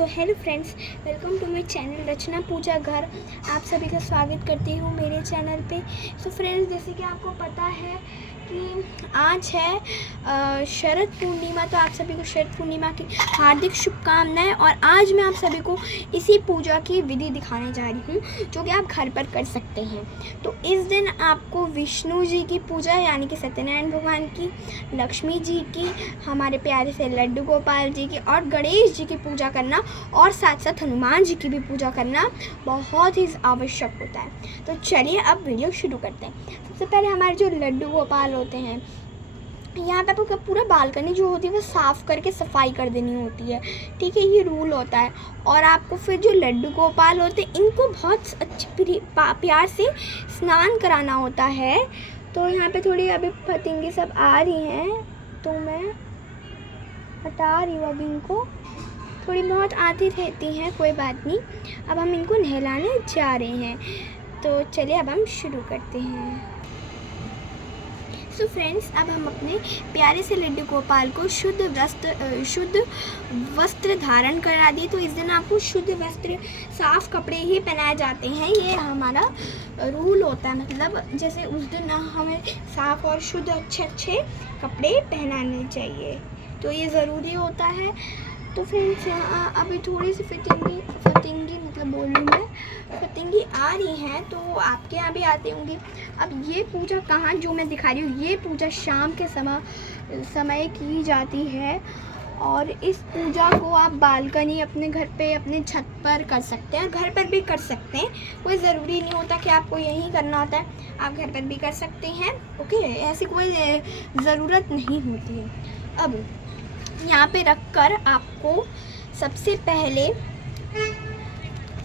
So hello friends, welcome to my channel Rachna Pooja घर। आप सभी का स्वागत करती हूँ मेरे चैनल पे। सो फ्रेंड्स, जैसे कि आपको पता है कि आज है शरद पूर्णिमा, तो आप सभी को शरद पूर्णिमा की हार्दिक शुभकामनाएं। और आज मैं आप सभी को इसी पूजा की विधि दिखाने जा रही हूँ जो कि आप घर पर कर सकते हैं। तो इस दिन आपको विष्णु जी की पूजा यानी कि सत्यनारायण भगवान की, लक्ष्मी जी की, हमारे प्यारे से लड्डू गोपाल जी की और गणेश जी की पूजा करना और साथ साथ हनुमान जी की भी पूजा करना बहुत ही आवश्यक होता है। तो चलिए अब वीडियो शुरू करते हैं। सबसे पहले हमारे जो लड्डू गोपाल होते हैं, यहाँ पे आपको पूरा बालकनी जो होती है वो साफ़ करके सफाई कर देनी होती है, ठीक है, ये रूल होता है। और आपको फिर जो लड्डू गोपाल होते हैं इनको बहुत अच्छे प्यार से स्नान कराना होता है। तो यहाँ पे थोड़ी अभी फतिंगे सब आ रही हैं तो मैं हटा रही हूँ। अभी इनको थोड़ी बहुत आती रहती हैं, कोई बात नहीं। अब हम इनको नहलाने जा रहे हैं, तो चलिए अब हम शुरू करते हैं। सो फ्रेंड्स, अब हम अपने प्यारे से लड्डू गोपाल को शुद्ध वस्त्र धारण करा दिए। तो इस दिन आपको शुद्ध वस्त्र, साफ कपड़े ही पहनाए जाते हैं, ये हमारा रूल होता है। मतलब जैसे उस दिन हमें साफ और शुद्ध अच्छे कपड़े पहनाने चाहिए, तो ये ज़रूरी होता है। तो फ्रेंड्स, यहाँ अभी थोड़ी सी फतिंगी मतलब बोल रही मैं, फतिंगी आ रही हैं, तो आपके यहाँ भी आती होंगी। अब ये पूजा कहाँ जो मैं दिखा रही हूँ, ये पूजा शाम के समय की जाती है। और इस पूजा को आप बालकनी, अपने घर पे, अपने छत पर कर सकते हैं, घर पर भी कर सकते हैं। कोई ज़रूरी नहीं होता कि आपको यहीं करना होता है, आप घर पर भी कर सकते हैं। ओके, ऐसी कोई ज़रूरत नहीं होती है। अब यहाँ पे रखकर आपको सबसे पहले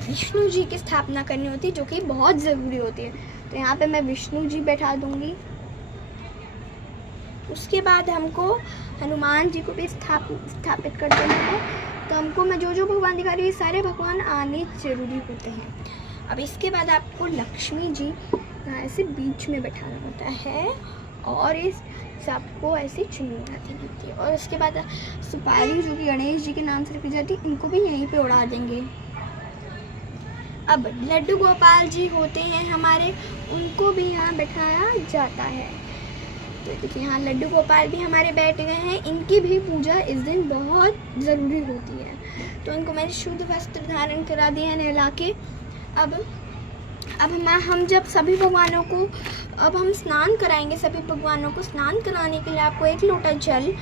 विष्णु जी की स्थापना करनी होती है, जो कि बहुत ज़रूरी होती है। तो यहाँ पे मैं विष्णु जी बैठा दूँगी। उसके बाद हमको हनुमान जी को भी स्थापित कर देना है। तो हमको मैं जो भगवान दिखा रही हूँ, सारे भगवान आने ज़रूरी होते हैं। अब इसके बाद आपको लक्ष्मी जी यहाँ ऐसे बीच में बैठाना होता है और इस सबको ऐसे चुनी उड़ाती होती है। और उसके बाद सुपारी जो कि गणेश जी के नाम से रखी जाती है, इनको भी यहीं पे उड़ा देंगे। अब लड्डू गोपाल जी होते हैं हमारे, उनको भी यहाँ बैठाया जाता है। तो देखिए, यहाँ लड्डू गोपाल भी हमारे बैठ गए हैं। इनकी भी पूजा इस दिन बहुत ज़रूरी होती है। तो इनको मैंने शुद्ध वस्त्र धारण करा दिया नहला के। अब हम जब सभी भगवानों को अब हम स्नान कराएंगे, सभी भगवानों को स्नान कराने के लिए आपको 1 लोटा जल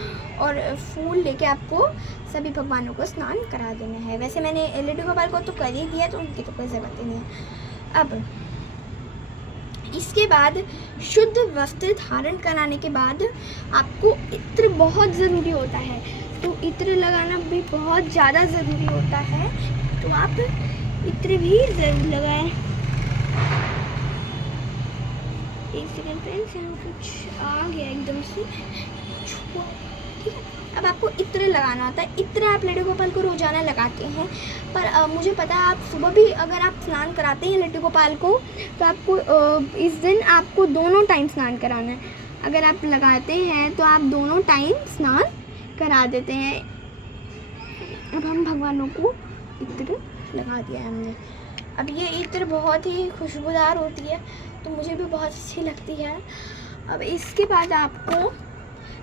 और फूल लेके आपको सभी भगवानों को स्नान करा देना है। वैसे मैंने लड्डू गोपाल को तो कर ही दिया, तो उनकी तो कोई ज़रूरत ही नहीं है। अब इसके बाद शुद्ध वस्त्र धारण कराने के बाद आपको इत्र बहुत ज़रूरी होता है, तो इत्र लगाना भी बहुत ज़्यादा ज़रूरी होता है। तो आप इत्र भी ज़रूर लगाएं। एक सेकेंड फ्रेंड्स, यहाँ कुछ आ गया एकदम से, ठीक है। अब आपको इत्र लगाना होता है। इत्र आप लड्डू गोपाल को रोज़ाना लगाते हैं, पर मुझे पता है आप सुबह भी अगर आप स्नान कराते हैं लड्डू गोपाल को, तो आपको इस दिन आपको दोनों टाइम स्नान कराना है। अगर आप लगाते हैं तो आप दोनों टाइम स्नान करा देते हैं। अब हम भगवानों को इत्र लगा दिया है हमने। अब ये इत्र बहुत ही खुशबूदार होती है, तो मुझे भी बहुत अच्छी लगती है। अब इसके बाद आपको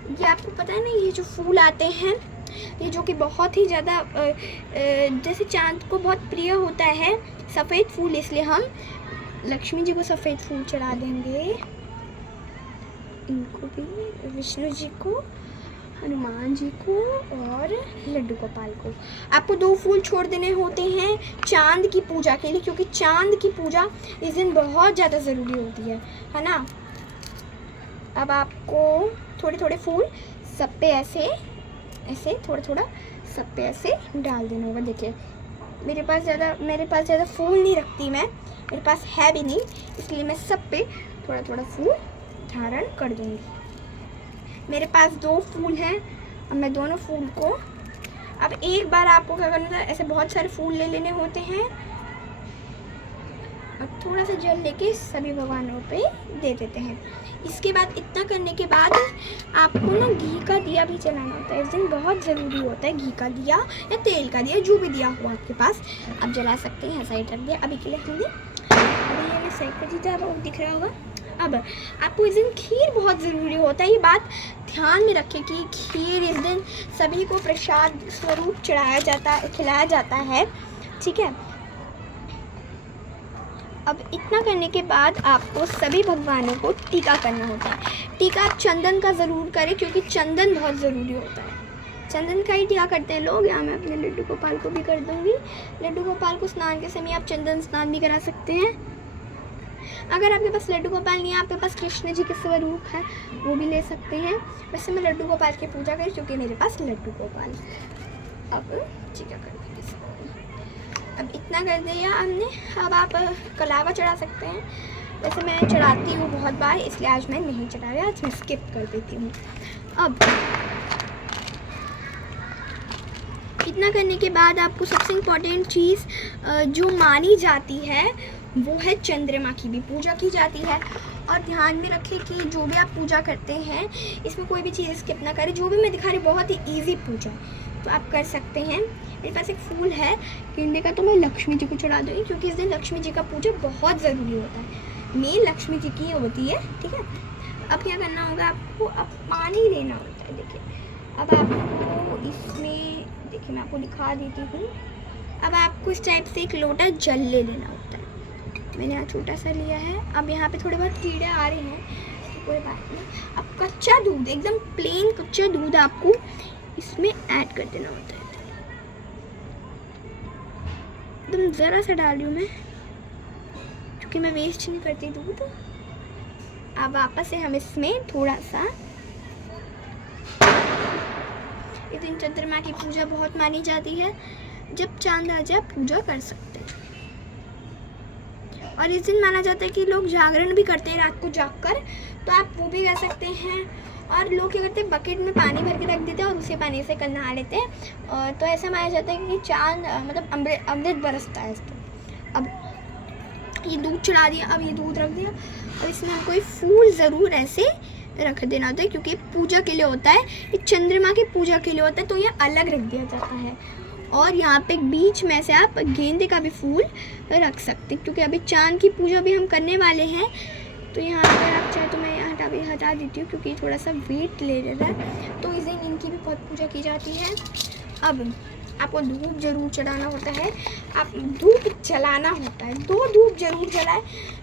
पता है ना, ये जो फूल आते हैं, ये जो कि बहुत ही ज़्यादा जैसे चांद को बहुत प्रिय होता है, सफ़ेद फूल, इसलिए हम लक्ष्मी जी को सफ़ेद फूल चढ़ा देंगे। इनको भी, विष्णु जी को, हनुमान जी को और लड्डू गोपाल को। आपको 2 फूल छोड़ देने होते हैं चांद की पूजा के लिए, क्योंकि चांद की पूजा इस दिन बहुत ज़्यादा ज़रूरी होती है ना। अब आपको थोड़े फूल सब पे ऐसे थोड़ा सब पे ऐसे डाल देना होगा। देखिए, मेरे पास ज़्यादा फूल नहीं रखती मैं, मेरे पास है भी नहीं, इसलिए मैं सब पे थोड़ा फूल धारण कर दूँगी। मेरे पास 2 फूल हैं। अब मैं दोनों फूल को, अब एक बार आपको क्या करना है, ऐसे बहुत सारे फूल ले लेने होते हैं। अब थोड़ा सा जल लेके सभी भगवानों पे दे देते हैं। इसके बाद इतना करने के बाद आपको ना घी का दिया भी जलाना होता है। इस दिन बहुत ज़रूरी होता है घी का दिया या तेल का दिया, जो भी दिया हो आपके पास आप जला सकते हैं। साइड रख दिया अभी के लिए हमने। अभी ये मैं साइड कर दीजिए, आपको दिख रहा होगा। अब आपको इस दिन खीर बहुत ज़रूरी होता है, ये बात ध्यान में रखें कि खीर इस दिन सभी को प्रसाद स्वरूप चढ़ाया जाता है, खिलाया जाता है, ठीक है। अब इतना करने के बाद आपको सभी भगवानों को टीका करना होता है। टीका आप चंदन का ज़रूर करें क्योंकि चंदन बहुत ज़रूरी होता है। चंदन का ही टीका करते हैं लोग। यहाँ मैं अपने लड्डू गोपाल को भी कर दूँगी। लड्डू गोपाल को स्नान के समय आप चंदन स्नान भी करा सकते हैं। अगर आपके पास लड्डू गोपाल नहीं है, आपके पास कृष्ण जी के स्वरूप है, वो भी ले सकते हैं। वैसे मैं लड्डू गोपाल की पूजा करी क्योंकि मेरे पास लड्डू गोपाल। अब टीका कर देंगे इसको। अब इतना कर दिया हमने। अब आप कलावा चढ़ा सकते हैं। वैसे मैं चढ़ाती हूँ बहुत बार, इसलिए आज मैं नहीं चढ़ा रही, आज मैं स्किप कर देती हूँ। अब इतना करने के बाद आपको सबसे इम्पोर्टेंट चीज़ जो मानी जाती है वो है चंद्रमा की भी पूजा की जाती है। और ध्यान में रखें कि जो भी आप पूजा करते हैं इसमें कोई भी चीज़ स्किप ना करें। जो भी मैं दिखा रही हूँ बहुत ही ईजी पूजा तो आप कर सकते हैं। मेरे पास एक फूल है गेंदे का, तो मैं लक्ष्मी जी को चढ़ा दूँगी क्योंकि इस दिन लक्ष्मी जी का पूजा बहुत ज़रूरी होता है। मेन लक्ष्मी जी की होती है, ठीक है। अब क्या करना होगा आपको, अब पानी लेना होता है। देखिए अब आपको इसमें, देखिए मैं आपको दिखा देती हूँ। अब आपको इस टाइप से एक लोटा जल ले लेना होता है। मैंने यहाँ छोटा सा लिया है। अब यहाँ पे थोड़े बहुत कीड़े आ रहे हैं तो कोई बात नहीं। अब कच्चा दूध, एकदम प्लेन कच्चा दूध आपको इसमें ऐड कर देना होता है। एकदम ज़रा सा डाल रही हूँ मैं क्योंकि मैं वेस्ट नहीं करती दूध। अब वापस से हम इसमें थोड़ा सा, इस दिन चंद्रमा की पूजा बहुत मानी जाती है। जब चांद आ जाए पूजा कर सकते हैं। और इस दिन माना जाता है कि लोग जागरण भी करते हैं रात को जागकर, तो आप वो भी कर सकते हैं। और लोग क्या करते हैं, बकेट में पानी भर के रख देते हैं और उसी पानी से कल नहा लेते हैं। तो ऐसा माना जाता है कि चांद मतलब अमृत बरसता है इस दिन। अब ये दूध चढ़ा दिया, अब ये दूध रख दिया। अब इसमें हमको एक फूल ज़रूर ऐसे रख देना होता है क्योंकि पूजा के लिए होता है, ये चंद्रमा की पूजा के लिए होता है, तो ये अलग रख दिया जाता है। और यहाँ पे बीच में से आप गेंदे का भी फूल रख सकते हैं क्योंकि अभी चांद की पूजा भी हम करने वाले हैं। तो यहाँ अगर आप चाहे तो मैं यहाँ हटा देती हूँ क्योंकि थोड़ा सा वेट ले रहा है। तो इस दिन इनकी भी बहुत पूजा की जाती है। अब आपको धूप जरूर चढ़ाना होता है, आप धूप जलाना होता है। 2 धूप जरूर जलाए,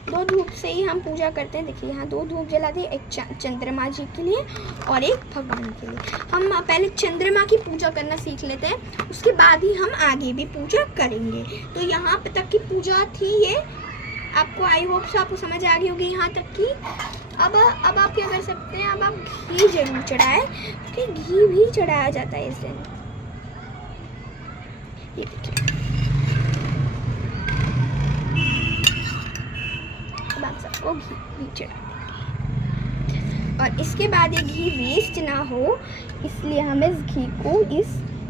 2 धूप से ही हम पूजा करते हैं। देखिए यहाँ 2 धूप जला दी, एक चंद्रमा जी के लिए और एक भगवान के लिए। हम पहले चंद्रमा की पूजा करना सीख लेते हैं, उसके बाद ही हम आगे भी पूजा करेंगे। तो यहाँ पे तक की पूजा थी ये, आपको आई होप से आपको समझ आ गई होगी यहाँ तक की। अब आप क्या कर सकते हैं, अब आप घी जरूर चढ़ाएं क्योंकि घी भी चढ़ाया जाता है इस दिन। ये देखिए अब आप सबको घी चढ़ा देंगे। और इसके बाद ये घी वेस्ट ना हो इसलिए हम इस घी को इस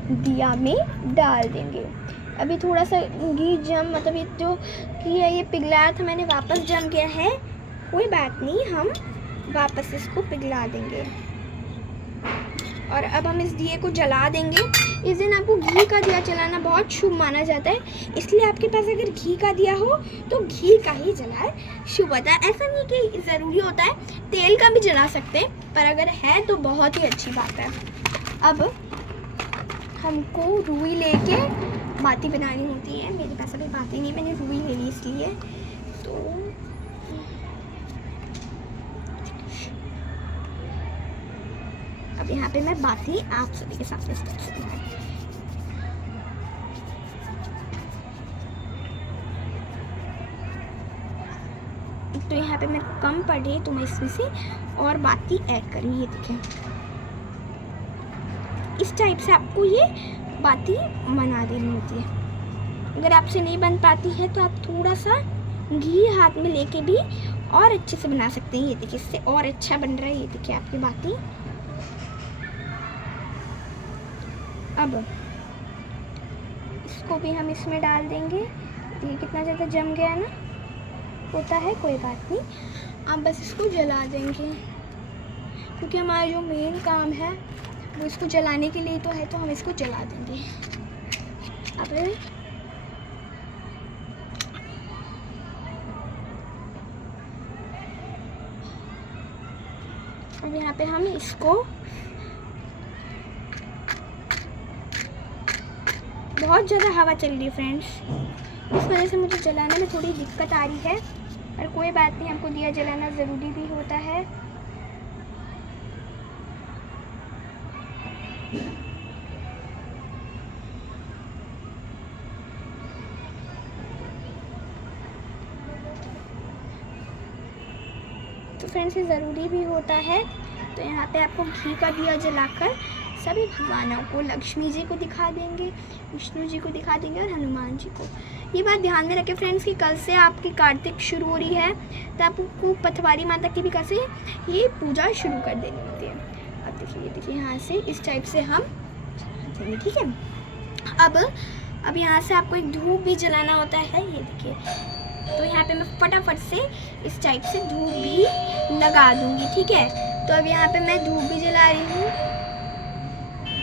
दिया में डाल देंगे। अभी थोड़ा सा घी मतलब ये जो घी है ये पिघलाया था मैंने, वापस जम गया है, कोई बात नहीं, हम वापस इसको पिघला देंगे। और अब हम इस दिए को जला देंगे। इस दिन आपको घी का दिया जलाना बहुत शुभ माना जाता है, इसलिए आपके पास अगर घी का दिया हो तो घी का ही जलाए, शुभ होता है। ऐसा नहीं कि ज़रूरी होता है तेल का भी जला सकते हैं, पर अगर है तो बहुत ही अच्छी बात है। अब हमको रुई लेके बाती बनानी होती है। मेरे पास अभी बाती नहीं, मैंने रुई ले ली इसलिए। तो अब यहाँ पे मैं बाती आप सभी के साथ करती हूँ। तो यहाँ पे मैं कम पड़ रही है तो मैं इसमें से और बाती ऐड करी। ये देखें इस टाइप से आपको ये बाती बना देनी होती है। अगर आपसे नहीं बन पाती है तो आप थोड़ा सा घी हाथ में लेके भी और अच्छे से बना सकते हैं। ये देखिए इससे और अच्छा बन रहा है। ये देखिए आपकी बाती। अब इसको भी हम इसमें डाल देंगे। ये कितना ज़्यादा जम गया ना, होता है, कोई बात नहीं। आप बस इसको जला देंगे क्योंकि हमारा जो मेन काम है वो इसको जलाने के लिए तो है, तो हम इसको जला देंगे। अब यहाँ पे हम इसको बहुत ज़्यादा हवा चल रही है फ्रेंड्स, इस वजह से मुझे जलाने में थोड़ी दिक्कत आ रही है, पर कोई बात नहीं, हमको दिया जलाना ज़रूरी भी होता है। तो फ्रेंड्स ये ज़रूरी भी होता है। तो यहाँ पे आपको घी का दिया जलाकर सभी भगवानों को, लक्ष्मी जी को दिखा देंगे, विष्णु जी को दिखा देंगे और हनुमान जी को। ये बात ध्यान में रखें फ्रेंड्स कि कल से आपकी कार्तिक शुरू हो रही है, तो आपको पथवारी माता की भी कल से ये पूजा शुरू कर देनी होती है। अब देखिए यहाँ से इस टाइप से हम देंगे, ठीक है। अब यहाँ से आपको एक धूप भी जलाना होता है, ये देखिए। तो यहाँ पे मैं फटाफट से इस टाइप से धूप भी लगा दूँगी, ठीक है। तो अब यहाँ पे मैं धूप भी जला रही हूँ।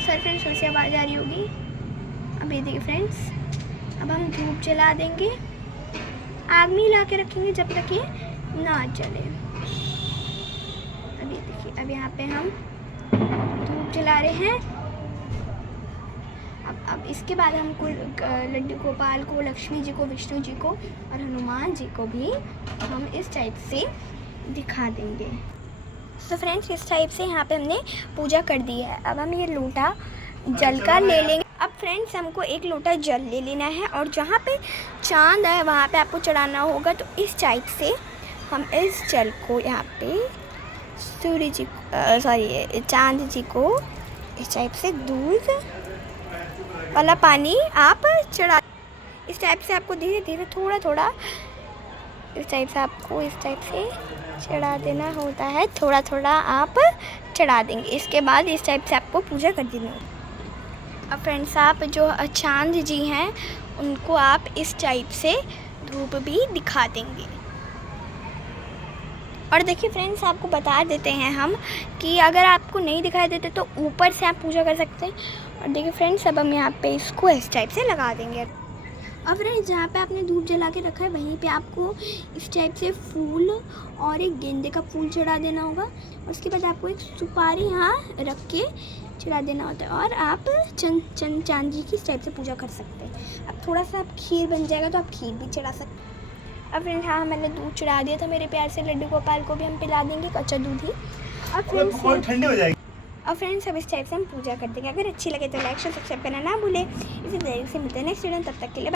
सर फ्रेंड्स थोड़ी सी आवाज़ आ रही होगी। अब ये देखिए फ्रेंड्स, अब हम धूप जला देंगे, आग में ला के रखेंगे जब तक ये ना जले। अब ये देखिए, अब यहाँ पे हम धूप जला रहे हैं। अब इसके बाद हमको लड्डू गोपाल को, लक्ष्मी जी को, विष्णु जी को और हनुमान जी को भी हम इस टाइप से दिखा देंगे। तो फ्रेंड्स इस टाइप से यहाँ पे हमने पूजा कर दी है। अब हम ये लोटा जल का ले लेंगे। अब फ्रेंड्स हमको एक लोटा जल ले लेना है और जहाँ पे चांद है वहाँ पे आपको चढ़ाना होगा। तो इस टाइप से हम इस जल को यहाँ पे सूर्य जी चांद जी को इस टाइप से दूध वाला पानी आप चढ़ा, इस टाइप से आपको धीरे धीरे थोड़ा थोड़ा इस टाइप से आपको इस टाइप से चढ़ा देना होता है, थोड़ा थोड़ा आप चढ़ा देंगे। इसके बाद इस टाइप से आपको पूजा कर देनी होगी। अब फ्रेंड्स आप जो चांद जी हैं उनको आप इस टाइप से धूप भी दिखा देंगे। और देखिए फ्रेंड्स आपको बता देते हैं हम कि अगर आपको नहीं दिखाई देते तो ऊपर से आप पूजा कर सकते हैं। और देखिए फ्रेंड्स अब हम यहाँ पे इसको इस टाइप से लगा देंगे। अब फ्रेंड्स जहाँ पे आपने धूप जला के रखा है वहीं पे आपको इस टाइप से फूल और एक गेंदे का फूल चढ़ा देना होगा। और उसके बाद आपको एक सुपारी यहाँ रख के चढ़ा देना होता है और आप चांद जी की इस टाइप से पूजा कर सकते हैं। अब थोड़ा सा आप खीर बन जाएगा तो आप खीर भी चढ़ा सकते हैं। अब फ्रेंड्स हाँ मैंने दूध चढ़ा दिया था, मेरे प्यार से लड्डू गोपाल को भी हम पिला देंगे कच्चा दूध ही। अब फ्रेंड्स ठंडी हो जाएगी। और फ्रेंड्स अब इस टाइप से हम पूजा कर देंगे। अगर अच्छी लगे तो लाइक शेयर सब्सक्राइब करना ना भूलें। इसी तरीके से मिलते हैं नेक्स्ट वीडियो, तब तक के लिए